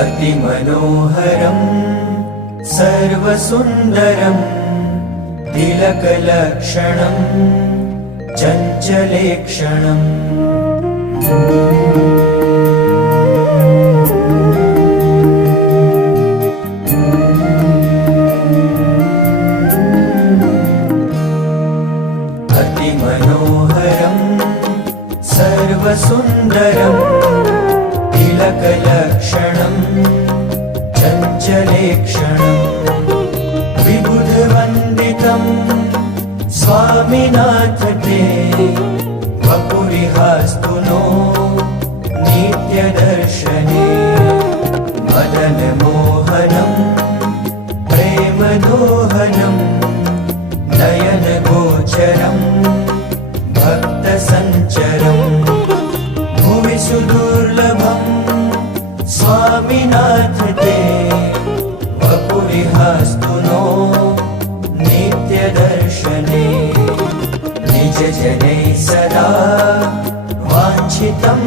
अतिमनोहरं सर्वसुन्दरं तिलकलक्षणं चञ्चलेक्षणम् अतिमनोहरं सर्वसुन्दरं तिलकलक्षणं चञ्चलेक्षणं विबुधवन्दितं स्वामिनाथ ते वपुरिहास्तु नो नित्यदर्शने मदनमोहनं प्रेमदोहनं नयनगोचरं भक्तसञ्चरं भुवि सुदुर्लभं स्वामिनाथ ते वपुरिहास्तु नो नित्यदर्शने निजजनैः सदा वाञ्छितं